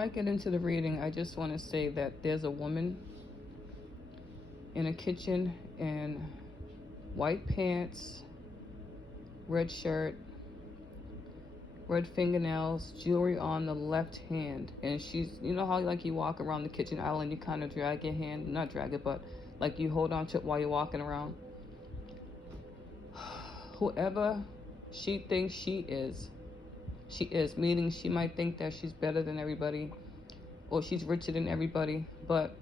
I get into the reading, I just want to say that there's a woman in a kitchen in white pants, red shirt, red fingernails, jewelry on the left hand. And she's, you know how like you walk around the kitchen island, you kind of drag your hand, not drag it, but like you hold on to it while you're walking around. Whoever she thinks she is, meaning she might think that she's better than everybody or she's richer than everybody, but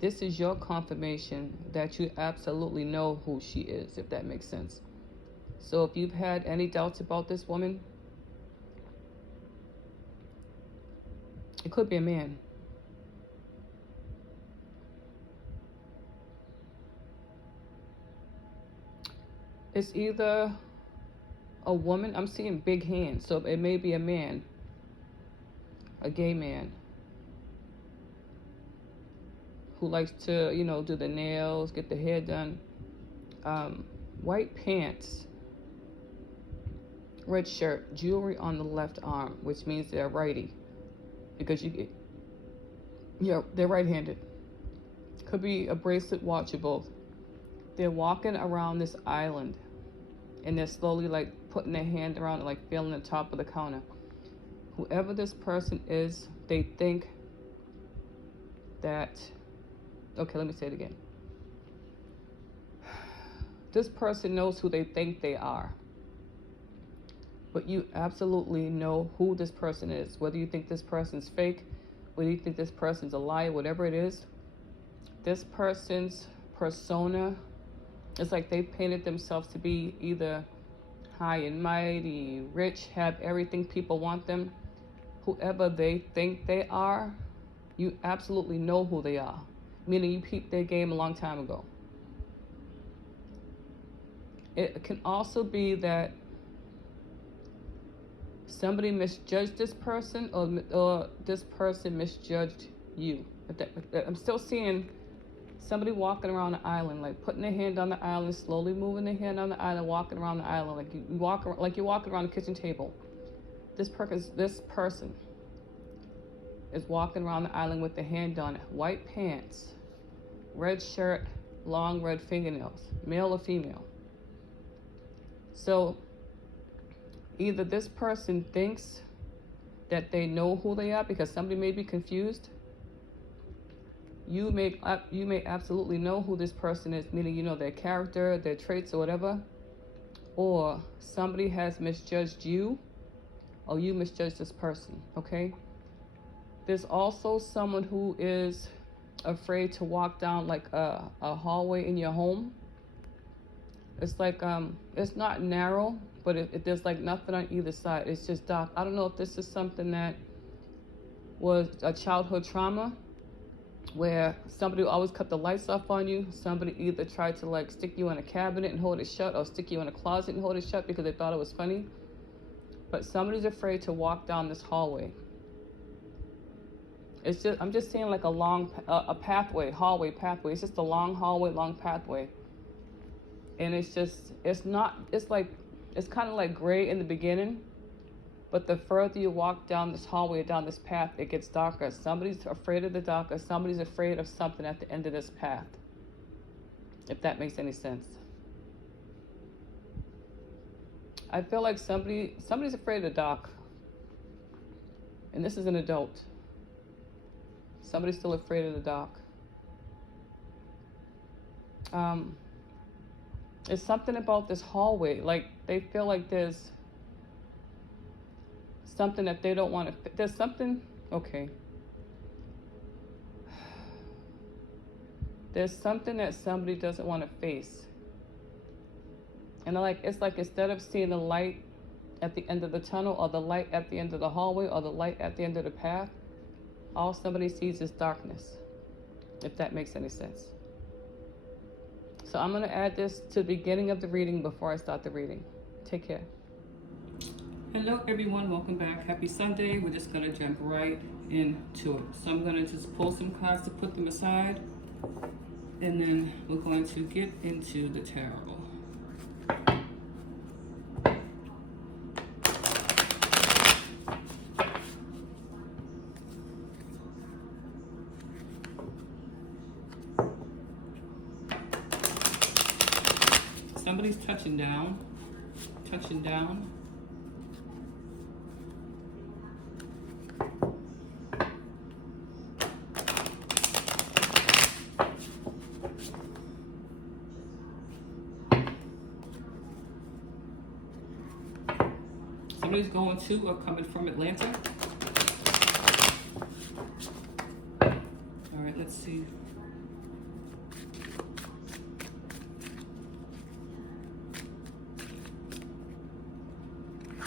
this is your confirmation that you absolutely know who she is, if that makes sense. So if you've had any doubts about this woman, it could be a man. It's either a woman, I'm seeing big hands, so it may be a man, a gay man, who likes to, you know, do the nails, get the hair done. White pants, red shirt, jewelry on the left arm, which means they're righty, because they're right-handed. Could be a bracelet, watch, or both. They're walking around this island, and they're slowly like putting their hand around it, like feeling the top of the counter. Whoever this person is, they think that, okay, let me say it again. This person knows who they think they are, but you absolutely know who this person is. Whether you think this person's fake, whether you think this person's a liar, whatever it is, this person's persona, it's like they painted themselves to be either high and mighty, rich, have everything people want them. Whoever they think they are, you absolutely know who they are, meaning you peeped their game a long time ago. It can also be that somebody misjudged this person, or this person misjudged you. I'm still seeing somebody walking around the island, like putting their hand on the island, slowly moving their hand on the island, walking around the island, like you're walking around the kitchen table. This person is walking around the island with their hand on it. White pants, red shirt, long red fingernails, male or female. So either this person thinks that they know who they are because somebody may be confused. You may absolutely know who this person is, meaning you know their character, their traits, or whatever. Or somebody has misjudged you, or you misjudged this person, okay? There's also someone who is afraid to walk down like a hallway in your home. It's like, it's not narrow, but there's like nothing on either side. It's just dark. I don't know if this is something that was a childhood trauma, where somebody always cut the lights off on you. Somebody either tried to like stick you in a cabinet and hold it shut, or stick you in a closet and hold it shut because they thought it was funny. But somebody's afraid to walk down this hallway. I'm just seeing like a pathway, pathway. It's just a long hallway, long pathway. And it's kind of like gray in the beginning, but the further you walk down this hallway, down this path, it gets darker. Somebody's afraid of the dark, or somebody's afraid of something at the end of this path, if that makes any sense. I feel like somebody's afraid of the dark, and this is an adult. Somebody's still afraid of the dark. It's something about this hallway, like they feel like there's something that they don't want to, there's something, okay. There's something that somebody doesn't want to face. And it's like instead of seeing the light at the end of the tunnel, or the light at the end of the hallway, or the light at the end of the path, all somebody sees is darkness, if that makes any sense. So I'm going to add this to the beginning of the reading before I start the reading. Take care. Hello everyone, welcome back. Happy Sunday. We're just going to jump right into it. So I'm going to just pull some cards to put them aside, and then we're going to get into the tarot. Somebody's touching down. Touching down. Somebody's going to or coming from Atlanta. All right, let's see.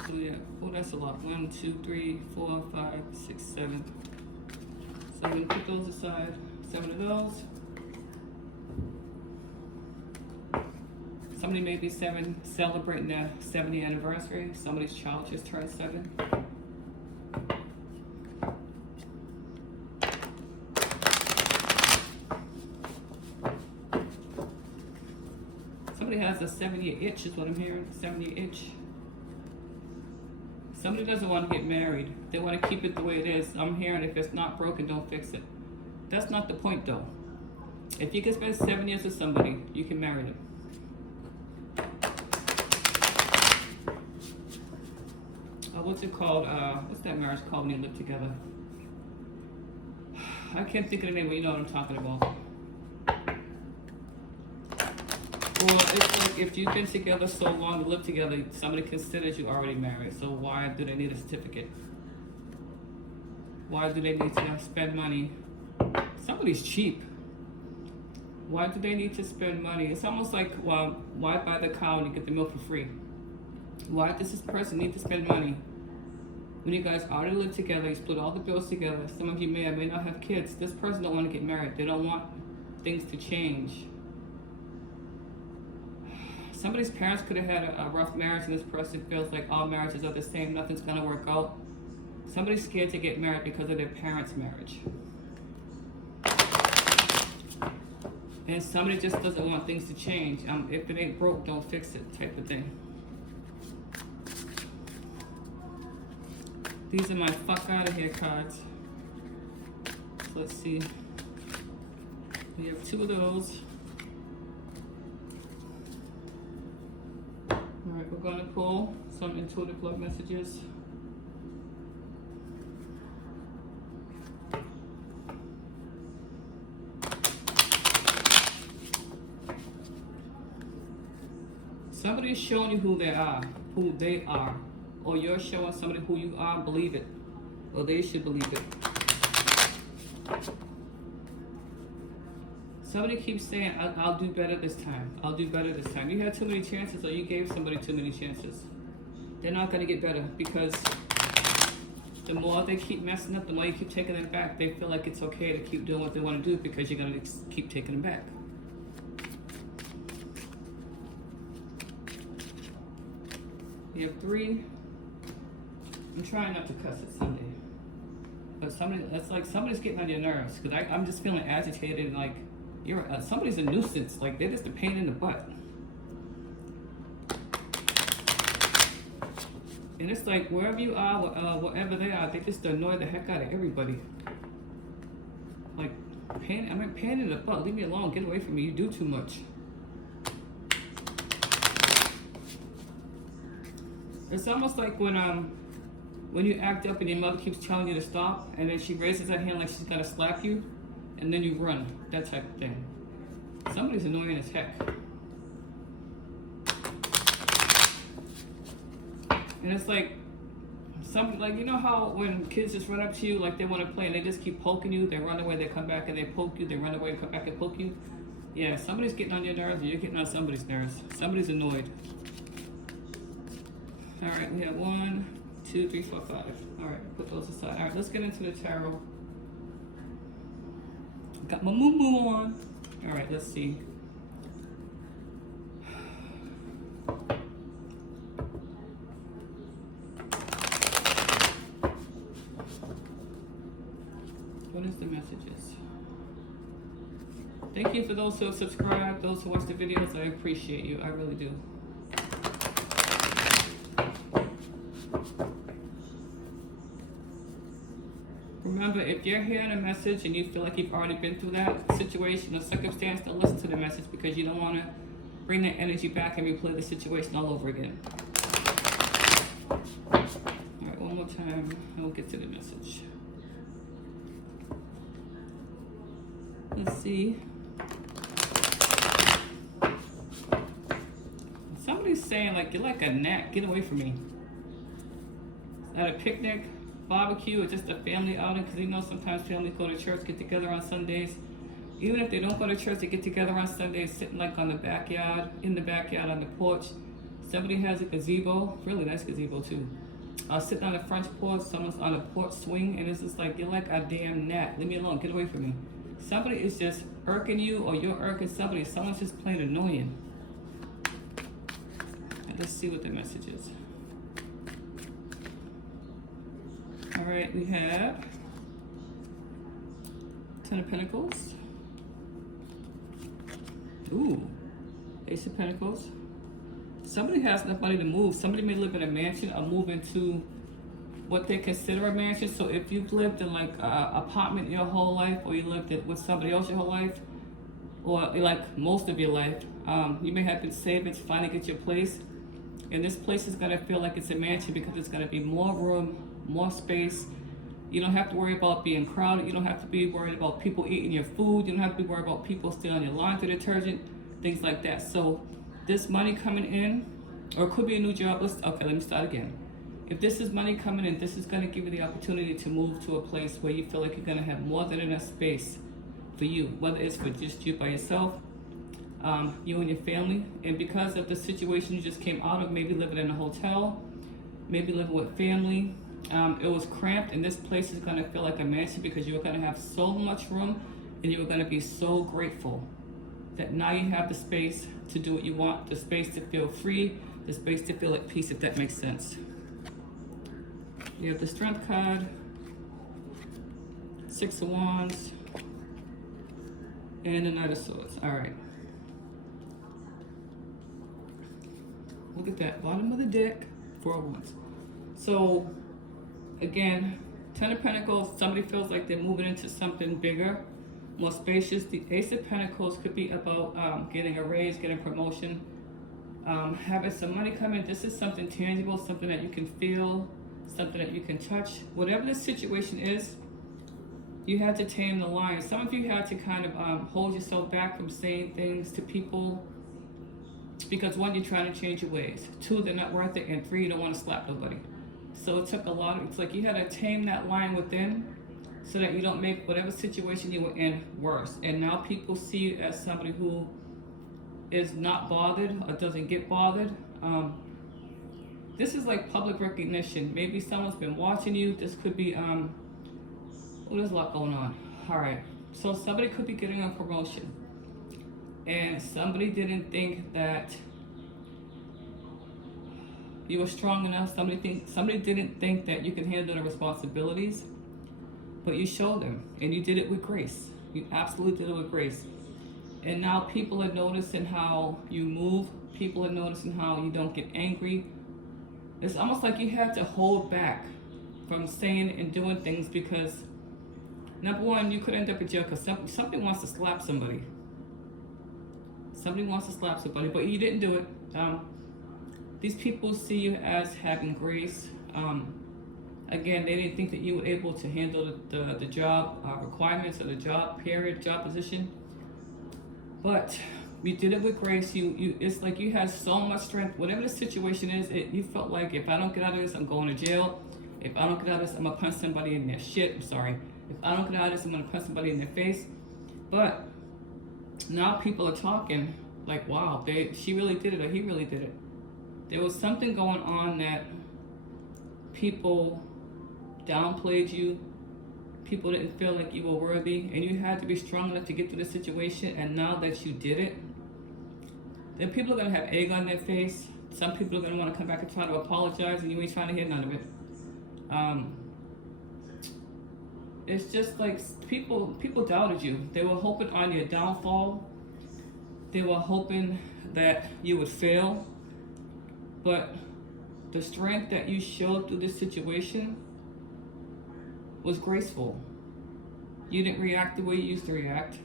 Oh yeah, oh that's a lot. 1, 2, 3, 4, 5, 6, 7. So I'm gonna put those aside. 7 of those. Somebody may be celebrating their 70th anniversary. Somebody's child just turned 7. Somebody has a 7-year itch, is what I'm hearing. 7-year itch. Somebody doesn't want to get married. They want to keep it the way it is. I'm hearing if it's not broken, don't fix it. That's not the point, though. If you can spend 7 years with somebody, you can marry them. What's it called? What's that marriage called when you live together? I can't think of the name, but you know what I'm talking about. Well, it's like if you've been together so long, to live together, somebody considers you already married. So why do they need a certificate? Why do they need to spend money? Somebody's cheap. Why do they need to spend money? It's almost like, well, why buy the cow and you get the milk for free? Why does this person need to spend money? When you guys already live together, you split all the bills together. Some of you may or may not have kids. This person don't want to get married. They don't want things to change. Somebody's parents could have had a rough marriage, and this person feels like all marriages are the same. Nothing's going to work out. Somebody's scared to get married because of their parents' marriage. And somebody just doesn't want things to change. If it ain't broke, don't fix it type of thing. These are my fuck out of here cards. So let's see. We have 2 of those. Alright, we're going to pull some intuitive love messages. Somebody's showing you who they are. Or you're showing somebody who you are, believe it. Or they should believe it. Somebody keeps saying, I'll do better this time. I'll do better this time. You had too many chances, or you gave somebody too many chances. They're not going to get better, because the more they keep messing up, the more you keep taking them back. They feel like it's okay to keep doing what they want to do because you're going to keep taking them back. You have 3. I'm trying not to cuss at Sunday, but that's like somebody's getting on your nerves, because I'm just feeling agitated, and like somebody's a nuisance, like they're just a pain in the butt. And it's like wherever you are, wherever they are, they just annoy the heck out of everybody. Like pain in the butt. Leave me alone. Get away from me. You do too much. It's almost like when you act up and your mother keeps telling you to stop, and then she raises her hand like she's gonna slap you, and then you run. That type of thing. Somebody's annoying as heck. And it's like, you know how when kids just run up to you like they want to play and they just keep poking you, they run away, they come back and they poke you, they run away, come back and poke you? Yeah, somebody's getting on your nerves, or you're getting on somebody's nerves. Somebody's annoyed. All right, we have 1, 2, 3, 4, 5. All right, put those aside. All right, let's get into the tarot. Got my moo-moo on. All right, let's see. What is the messages? Thank you for those who have subscribed, those who watch the videos. I appreciate you. I really do. Remember, if you're hearing a message and you feel like you've already been through that situation or circumstance, don't listen to the message, because you don't want to bring that energy back and replay the situation all over again. All right, one more time, and we'll get to the message. Let's see. Somebody's saying, like, you're like a gnat, get away from me. At a picnic, barbecue, or just a family outing, because you know sometimes families go to church, get together on Sundays. Even if they don't go to church, they get together on Sundays, sitting like on the backyard, in the backyard on the porch. Somebody has a gazebo, really nice gazebo too. Sitting on the front porch, someone's on a porch swing, and it's just like, you're like a damn gnat, leave me alone, get away from me. Somebody is just irking you, or you're irking somebody, someone's just plain annoying. And let's see what the message is. All right, we have Ten of Pentacles. Ooh, Ace of Pentacles. Somebody has enough money to move. Somebody may live in a mansion or move into what they consider a mansion. So if you've lived in like an apartment your whole life, or you lived with somebody else your whole life, or like most of your life, you may have been saving to finally get your place. And this place is gonna feel like it's a mansion because it's gonna be more room, more space. You don't have to worry about being crowded. You don't have to be worried about people eating your food. You don't have to be worried about people stealing your laundry detergent, things like that. So this money coming in, or it could be a new job. Okay, let me start again. If this is money coming in, this is going to give you the opportunity to move to a place where you feel like you're going to have more than enough space for you, whether it's for just you by yourself, you and your family. And because of the situation you just came out of, maybe living in a hotel, maybe living with family, it was cramped, and this place is going to feel like a mansion because you're going to have so much room, and you're going to be so grateful that now you have the space to do what you want, the space to feel free, the space to feel at peace, if that makes sense. You have the Strength card, Six of Wands, and the Knight of Swords. All right. Look at that, bottom of the deck, Four of Wands. So, again, Ten of Pentacles, somebody feels like they're moving into something bigger, more spacious. The Ace of Pentacles could be about getting a raise, getting a promotion, having some money come in. This is something tangible, something that you can feel, something that you can touch. Whatever the situation is, you had to tame the lion. Some of you had to kind of hold yourself back from saying things to people because one, you're trying to change your ways. Two, they're not worth it. And three, you don't want to slap nobody. So it took a lot of, it's like you had to tame that lion within so that you don't make whatever situation you were in worse. And now people see you as somebody who is not bothered or doesn't get bothered. This is like public recognition. Maybe someone's been watching you. This could be, oh, there's a lot going on. All right, so somebody could be getting a promotion, and somebody didn't think that you were strong enough. Somebody didn't think that you could handle the responsibilities, but you showed them, and you did it with grace. You absolutely did it with grace. And now people are noticing how you move. People are noticing how you don't get angry. It's almost like you had to hold back from saying and doing things because, number one, you could end up in jail because somebody wants to slap somebody. Somebody wants to slap somebody, but you didn't do it. These people see you as having grace. Again, they didn't think that you were able to handle the job requirements or the job period, job position. But you did it with grace. It's like you had so much strength. Whatever the situation is, you felt like if I don't get out of this, I'm going to jail. If I don't get out of this, I'm gonna punch somebody in their shit. I'm sorry. If I don't get out of this, I'm gonna punch somebody in their face. But now people are talking like, wow, she really did it or he really did it. There was something going on that people downplayed you. People didn't feel like you were worthy, and you had to be strong enough to get through the situation. And now that you did it, then people are gonna have egg on their face. Some people are gonna want to come back and try to apologize, and you ain't trying to hear none of it. It's just like people doubted you. They were hoping on your downfall. They were hoping that you would fail. But the strength that you showed through this situation was graceful. You didn't react the way you used to react.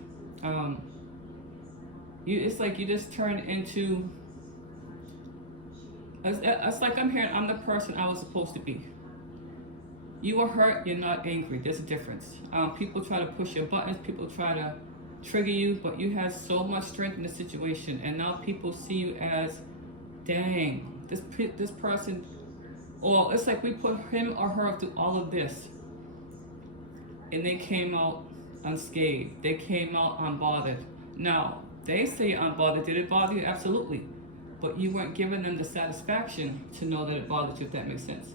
You It's like you just turn into, it's like I'm the person I was supposed to be. You are hurt, you're not angry. There's a difference. People try to push your buttons, people try to trigger you, but you have so much strength in the situation, and now people see you as, dang, this person, or it's like we put him or her through all of this, and they came out unscathed. They came out unbothered. Now, they say unbothered. Did it bother you? Absolutely. But you weren't giving them the satisfaction to know that it bothered you, if that makes sense.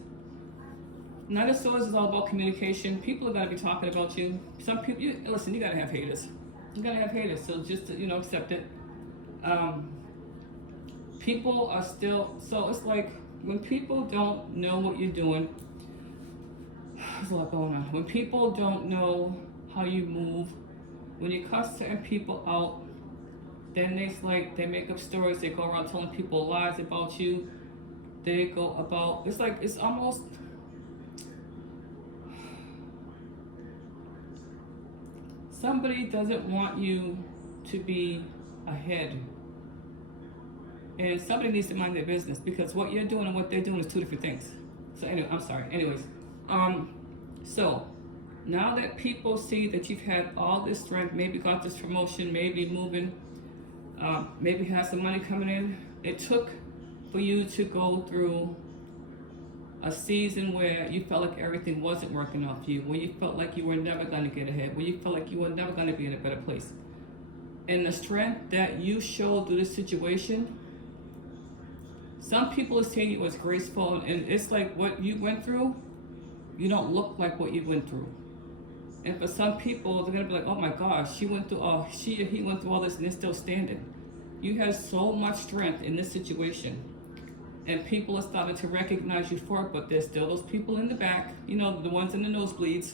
Knight of Swords is all about communication. People are going to be talking about you. Some people, listen, you got to have haters. You got to have haters, so just, accept it. People are still, so it's like when people don't know what you're doing, there's a lot going on. When people don't know how you move, when you cuss certain people out, then they make up stories. They go around telling people lies about you. They go about, it's almost, somebody doesn't want you to be ahead. And somebody needs to mind their business, because what you're doing and what they're doing is two different things. So anyway, I'm sorry. Anyways, so now that people see that you've had all this strength, maybe got this promotion, maybe moving, maybe had some money coming in, it took for you to go through a season where you felt like everything wasn't working out for you, where you felt like you were never going to get ahead, where you felt like you were never going to be in a better place. And the strength that you showed through this situation, some people are saying it was graceful, and it's like what you went through, you don't look like what you went through. And for some people, they're gonna be like, oh my gosh, he went through all this and they're still standing. You have so much strength in this situation. And people are starting to recognize you for it, but there's still those people in the back, the ones in the nosebleeds,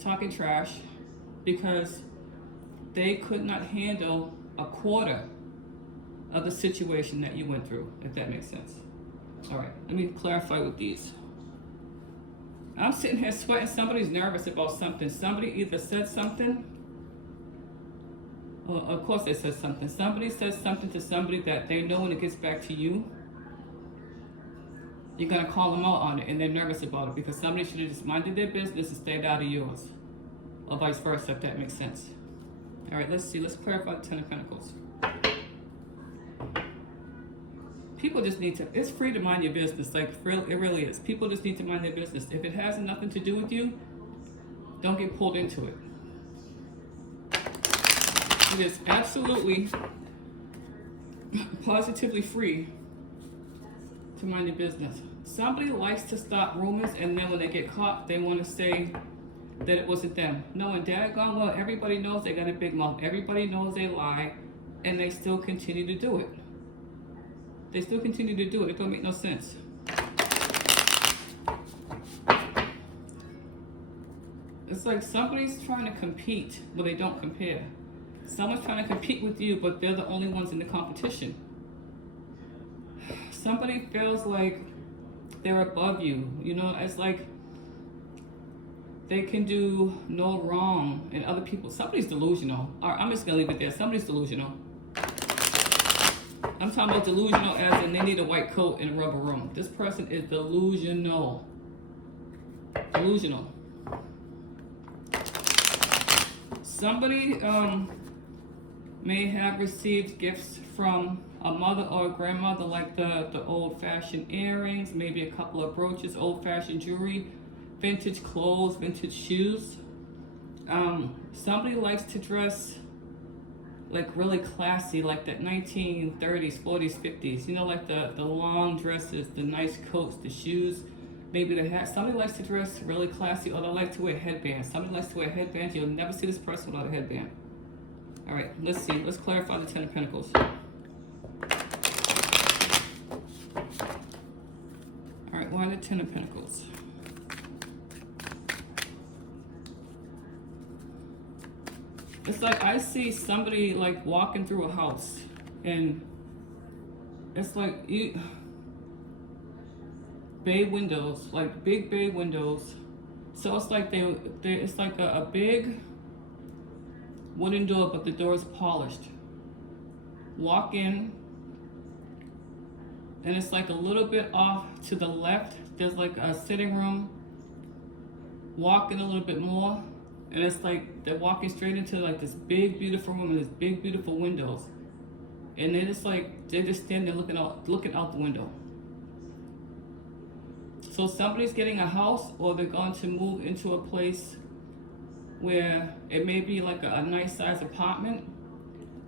talking trash, because they could not handle a quarter of the situation that you went through, if that makes sense. All right, let me clarify with these. I'm sitting here sweating. Somebody's nervous about something. Somebody either said something, or of course they said something. Somebody says something to somebody that they know when it gets back to you, you're gonna call them out on it, and they're nervous about it because somebody should have just minded their business and stayed out of yours, or vice versa, if that makes sense. All right, let's see. Let's clarify the Ten of Pentacles. People just need to, it's free to mind your business. Like, it really is. People just need to mind their business. If it has nothing to do with you, don't get pulled into it. It is absolutely, positively free to mind your business. Somebody likes to start rumors, and then when they get caught, they want to say that it wasn't them. No, and daggone well, everybody knows they got a big mouth. Everybody knows they lie, and they still continue to do it. They still continue to do it. It don't make no sense. It's like somebody's trying to compete, but they don't compare. Someone's trying to compete with you, but they're the only ones in the competition. Somebody feels like they're above you. It's like they can do no wrong, and other people, somebody's delusional. I'm just gonna leave it there. Somebody's delusional. I'm talking about delusional as in they need a white coat in a rubber room. This person is delusional. Delusional. Somebody may have received gifts from a mother or a grandmother, like the old-fashioned earrings, maybe a couple of brooches, old-fashioned jewelry, vintage clothes, vintage shoes. Somebody likes to dress like really classy, like that 1930s, 40s, 50s, like the long dresses, the nice coats, the shoes, maybe the hat. Somebody likes to dress really classy, or they like to wear headbands. Somebody likes to wear headbands. You'll never see this person without a headband. All right, let's see. Let's clarify the Ten of Pentacles. All right, why the Ten of Pentacles? It's like I see somebody like walking through a house, and it's like bay windows, like big bay windows. So it's like it's like a big wooden door, but the door is polished. walk in, and it's like a little bit off to the left. There's like a sitting room. Walk in a little bit more, and it's like they're walking straight into like this big, beautiful room with these big, beautiful windows. And they're just standing there looking out the window. So somebody's getting a house, or they're going to move into a place where it may be like a nice size apartment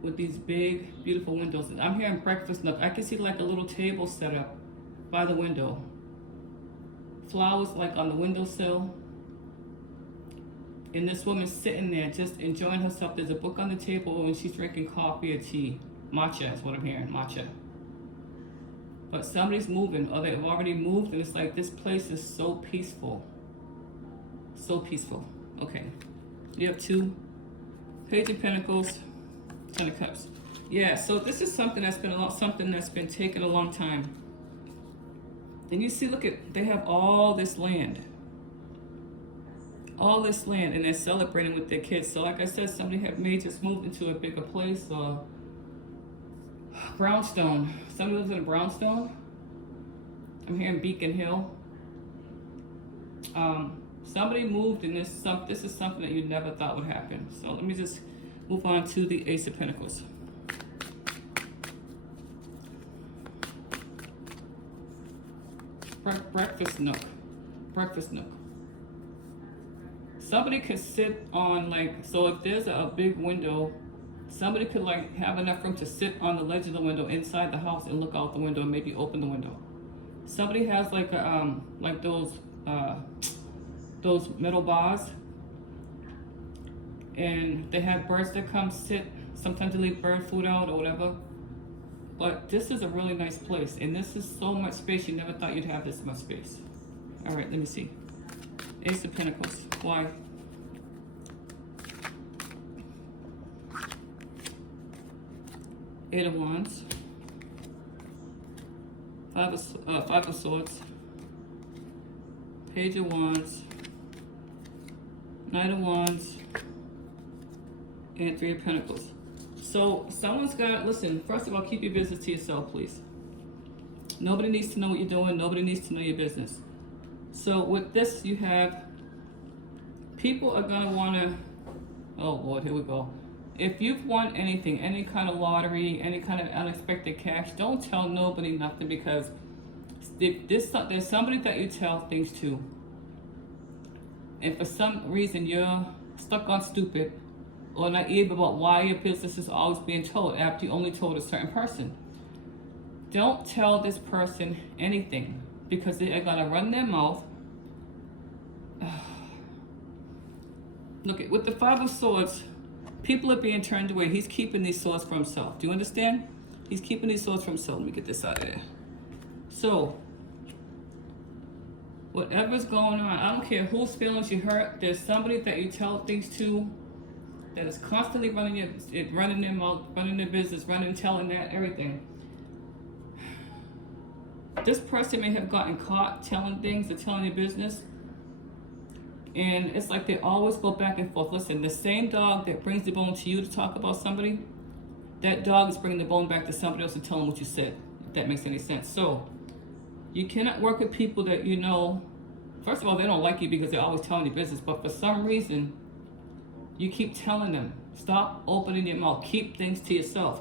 with these big, beautiful windows. I'm hearing breakfast nook. I can see like a little table set up by the window. Flowers like on the windowsill. And this woman's sitting there just enjoying herself. There's a book on the table and she's drinking coffee or tea. Matcha is what I'm hearing, matcha. But somebody's moving, or they've already moved, and it's like this place is so peaceful. So peaceful. Okay. You have 2 Page of Pentacles, 10 of Cups. Yeah, so this is something that's been taking a long time. And you see, look at, they have all this land. All this land, and they're celebrating with their kids. So like I said, somebody may just moved into a bigger place, or Brownstone. Somebody lives in a Brownstone. I'm hearing Beacon Hill. Somebody moved, and this is something that you never thought would happen. So let me just move on to the Ace of Pentacles. Breakfast nook. Breakfast nook. Somebody could sit on, like, so if there's a big window, somebody could like have enough room to sit on the ledge of the window inside the house and look out the window and maybe open the window. Somebody has like a like those metal bars, and they have birds that come sit. Sometimes they leave bird food out or whatever. But this is a really nice place, and this is so much space. You never thought you'd have this much space. All right, let me see. Ace of Pentacles. Why? Eight of Wands. Five of Swords. Page of Wands. Knight of Wands. And 3 of Pentacles. So someone's got, listen, first of all, keep your business to yourself, please. Nobody needs to know what you're doing. Nobody needs to know your business. So with this, you have, people are going to want to, oh Lord, here we go. If you've won anything, any kind of lottery, any kind of unexpected cash, don't tell nobody nothing, because there's somebody that you tell things to. And for some reason, you're stuck on stupid or naive about why your business is always being told after you only told a certain person. Don't tell this person anything, because they are going to run their mouth. Look, with the Five of Swords, people are being turned away. He's keeping these swords for himself. Do you understand? He's keeping these swords for himself. Let me get this out of there. So, whatever's going on, I don't care whose feelings you hurt, there's somebody that you tell things to that is constantly running their mouth, running their business, telling that everything. This person may have gotten caught telling things or telling your business. And it's like they always go back and forth. Listen, the same dog that brings the bone to you to talk about somebody, that dog is bringing the bone back to somebody else and telling what you said, if that makes any sense. So, you cannot work with people that you know, first of all, they don't like you because they're always telling your business, but for some reason, you keep telling them. Stop opening your mouth. Keep things to yourself.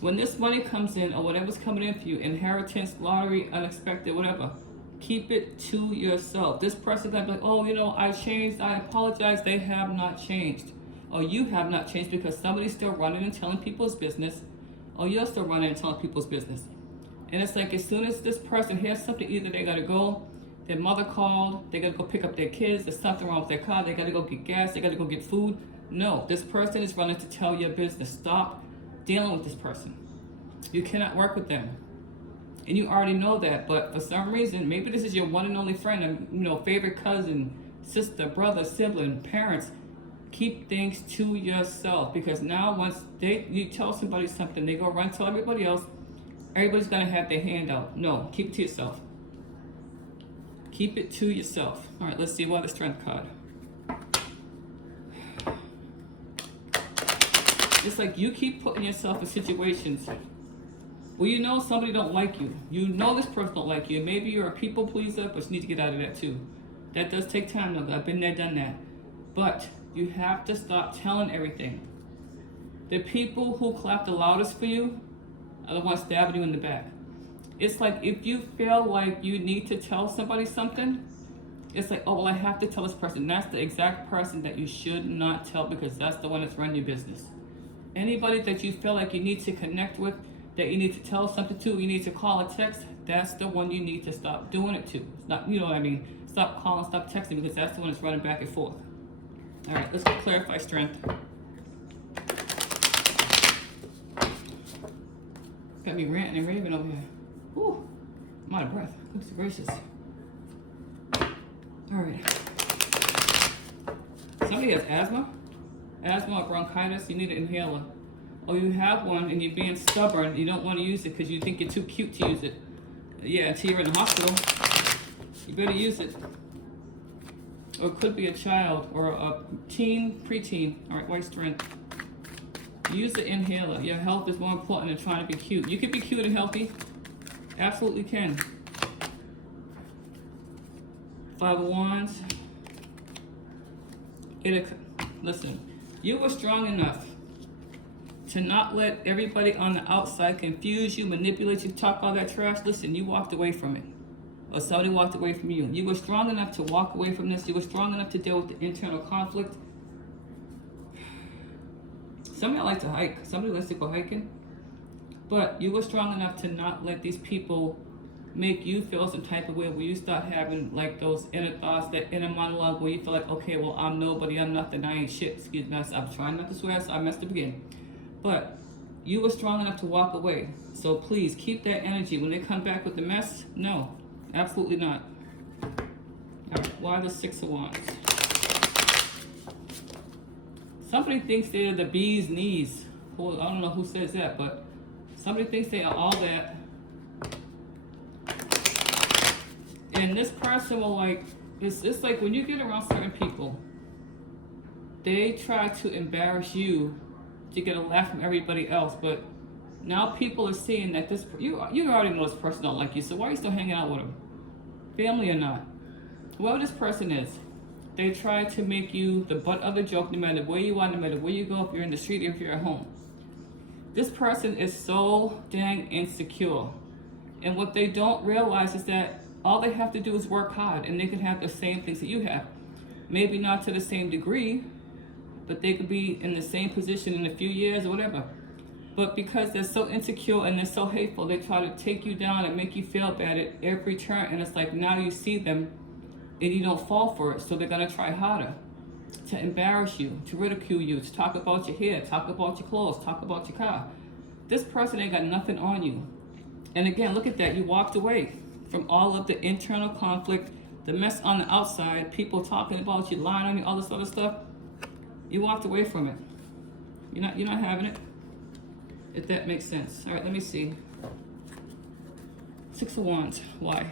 When this money comes in, or whatever's coming in for you, inheritance, lottery, unexpected, whatever, keep it to yourself. This person's gonna be like, oh, you know, I changed, I apologize. They have not changed. Or you have not changed, because somebody's still running and telling people's business, or you're still running and telling people's business. And it's like, as soon as this person hears something, either they gotta go, their mother called, they gotta go pick up their kids, there's something wrong with their car, they gotta go get gas, they gotta go get food. No, this person is running to tell your business. Stop dealing with this person. You cannot work with them. And you already know that, but for some reason, maybe this is your one and only friend, favorite cousin, sister, brother, sibling, parents. Keep things to yourself, because now once you tell somebody something, they go run tell everybody else. Everybody's gonna have their hand out. No, keep it to yourself. Keep it to yourself. All right, let's see why the Strength card. It's like you keep putting yourself in situations where you know somebody don't like you. You know this person don't like you. Maybe you're a people pleaser, but you need to get out of that too. That does take time though. I've been there, done that. But you have to stop telling everything. The people who clap the loudest for you are the ones stabbing you in the back. It's like if you feel like you need to tell somebody something, it's like, oh, well, I have to tell this person. That's the exact person that you should not tell, because that's the one that's running your business. Anybody that you feel like you need to connect with, that you need to tell something to, you need to call or text, that's the one you need to stop doing it to. It's not, you know what I mean? Stop calling, stop texting, because that's the one that's running back and forth. All right, let's go clarify strength. Got me ranting and raving over here. Whew, I'm out of breath. Goodness gracious. All right. Somebody has asthma or bronchitis, you need an inhaler. Or you have one and you're being stubborn, you don't want to use it because you think you're too cute to use it. Yeah, until you're in the hospital, you better use it. Or it could be a child or a teen, preteen. All right, white strength. Use the inhaler. Your health is more important than trying to be cute. You can be cute and healthy. Absolutely can. Five of Wands. Listen, you were strong enough to not let everybody on the outside confuse you, manipulate you, talk all that trash. Listen, you walked away from it. Or somebody walked away from you. You were strong enough to walk away from this. You were strong enough to deal with the internal conflict. Somebody like to hike. Somebody likes to go hiking. But you were strong enough to not let these people make you feel some type of way where you start having like those inner thoughts, that inner monologue where you feel like, okay, well, I'm nobody, I'm nothing, I ain't shit. Excuse me, I'm trying not to swear, so I messed up again. But you were strong enough to walk away. So please keep that energy. When they come back with the mess, no, absolutely not. All right, why the Six of Wands? Somebody thinks they're the bee's knees. Well, I don't know who says that, but somebody thinks they are all that. And this person will like, it's like when you get around certain people, they try to embarrass you to get a laugh from everybody else. But now people are seeing that this, you already know this person don't like you, so why are you still hanging out with them? Family or not. Whoever this person is, they try to make you the butt of the joke no matter where you are, no matter where you go, if you're in the street or if you're at home. This person is so dang insecure. And what they don't realize is that all they have to do is work hard and they can have the same things that you have. Maybe not to the same degree, but they could be in the same position in a few years or whatever. But because they're so insecure and they're so hateful, they try to take you down and make you feel bad at every turn. And it's like now you see them and you don't fall for it. So they're gonna try harder to embarrass you, to ridicule you, to talk about your hair, talk about your clothes, talk about your car. This person ain't got nothing on you. And again, look at that, you walked away from all of the internal conflict, the mess on the outside, people talking about you, lying on you, all this other stuff. You walked away from it. You're not having it. If that makes sense. All right, let me see. Six of Wands. Why?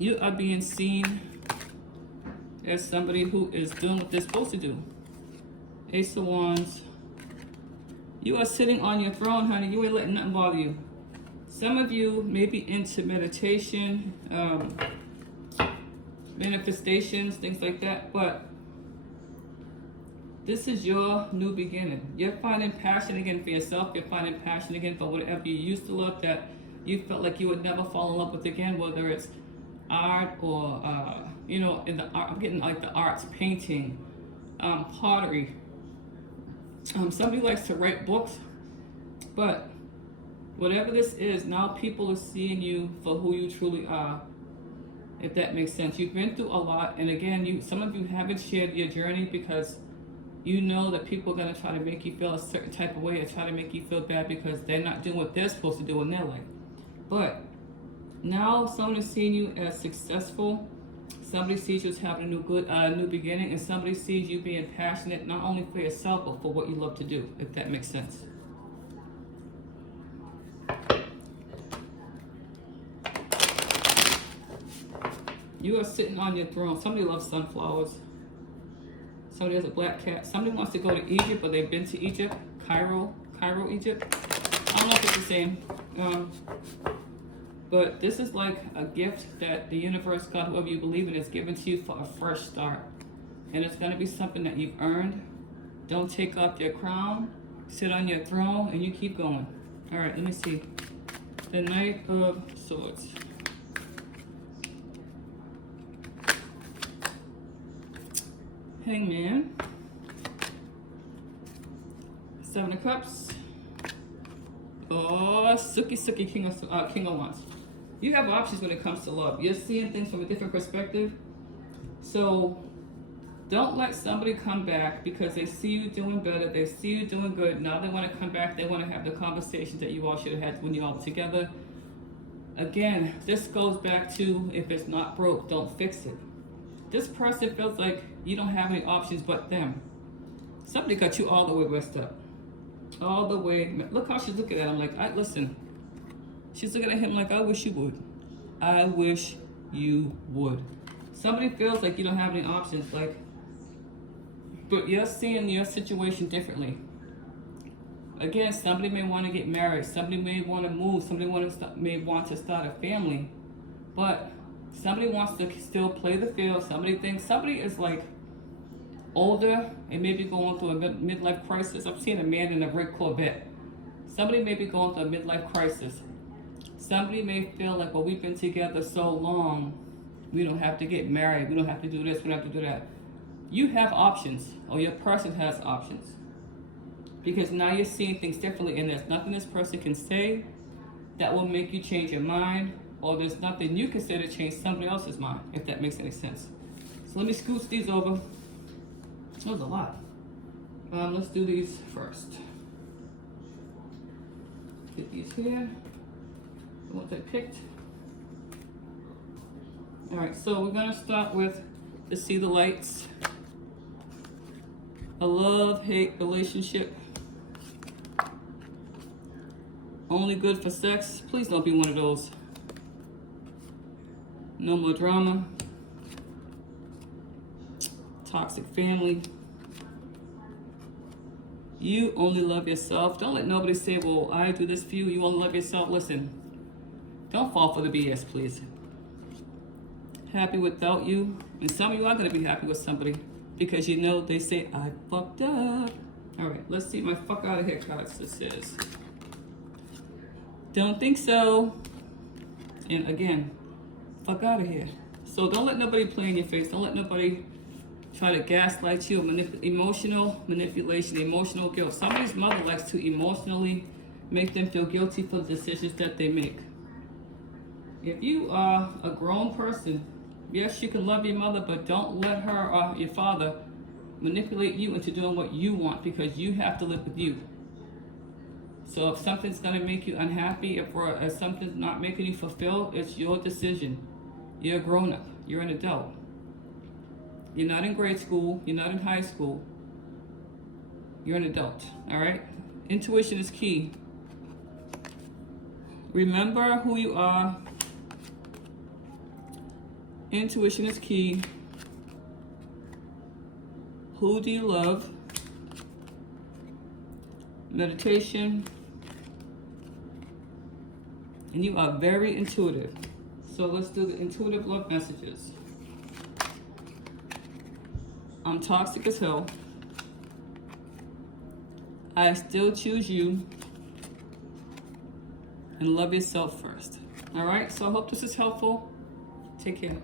You are being seen as somebody who is doing what they're supposed to do. Ace of Wands. You are sitting on your throne, honey. You ain't letting nothing bother you. Some of you may be into meditation, manifestations, things like that, but this is your new beginning. You're finding passion again for yourself. You're finding passion again for whatever you used to love that you felt like you would never fall in love with again, whether it's art or, in the art, I'm getting like the arts, painting, pottery. Somebody likes to write books, but whatever this is, now people are seeing you for who you truly are, if that makes sense. You've been through a lot, and again, some of you haven't shared your journey because you know that people are going to try to make you feel a certain type of way or try to make you feel bad because they're not doing what they're supposed to do in their life. But now someone is seeing you as successful. Somebody sees you as having a new beginning, and somebody sees you being passionate not only for yourself but for what you love to do, if that makes sense. You are sitting on your throne. Somebody loves sunflowers. Somebody has a black cat. Somebody wants to go to Egypt, or they've been to Egypt, Cairo, Egypt. I don't know if it's the same. But this is like a gift that the universe, God, whoever you believe in, is given to you for a fresh start. And it's going to be something that you've earned. Don't take off your crown, sit on your throne, and you keep going. All right, let me see. The Knight of Swords. Hangman. Seven of Cups. Oh, Suki, King of Wands. You have options when it comes to love. You're seeing things from a different perspective. So don't let somebody come back because they see you doing better. They see you doing good. Now they want to come back. They want to have the conversations that you all should have had when you all were together. Again, this goes back to, if it's not broke, don't fix it. This person feels like you don't have any options but them. Somebody got you all the way messed up. All the way. Look how she's looking at him like, listen. She's looking at him like, I wish you would. I wish you would. Somebody feels like you don't have any options, like, but you're seeing your situation differently. Again, somebody may want to get married. Somebody may want to move. Somebody may want to start a family. But somebody wants to still play the field. Somebody is like older and maybe going through a midlife crisis. I'm seeing a man in a red Corvette. Somebody may be going through a midlife crisis. Somebody may feel like, well, we've been together so long, we don't have to get married. We don't have to do this. We don't have to do that. You have options, or your person has options. Because now you're seeing things differently, and there's nothing this person can say that will make you change your mind, or there's nothing you can say to change somebody else's mind, if that makes any sense. So let me scoot these over. That was a lot. Let's do these first. Get these here. The ones I picked. All right, so we're gonna start with the See the Lights. A love-hate relationship. Only good for sex. Please don't be one of those. No more drama. Toxic family. You only love yourself. Don't let nobody say, well, I do this for you. You only love yourself. Listen, don't fall for the BS, please. Happy without you. And some of you are going to be happy with somebody because you know they say, I fucked up. All right, let's see my fuck out of here cards. This is. Don't think so. And again, fuck out of here. So don't let nobody play in your face. Don't let nobody try to gaslight you. Emotional manipulation, emotional guilt. Somebody's mother likes to emotionally make them feel guilty for the decisions that they make. If you are a grown person, yes, you can love your mother, but don't let her or your father manipulate you into doing what you want, because you have to live with you. So if something's going to make you unhappy, if something's not making you fulfilled, it's your decision. You're a grown-up. You're an adult. You're not in grade school. You're not in high school. You're an adult, all right? Intuition is key. Remember who you are. Intuition is key. Who do you love? Meditation. And you are very intuitive. So let's do the intuitive love messages. I'm toxic as hell. I still choose you. And love yourself first. All right, so I hope this is helpful. Take care.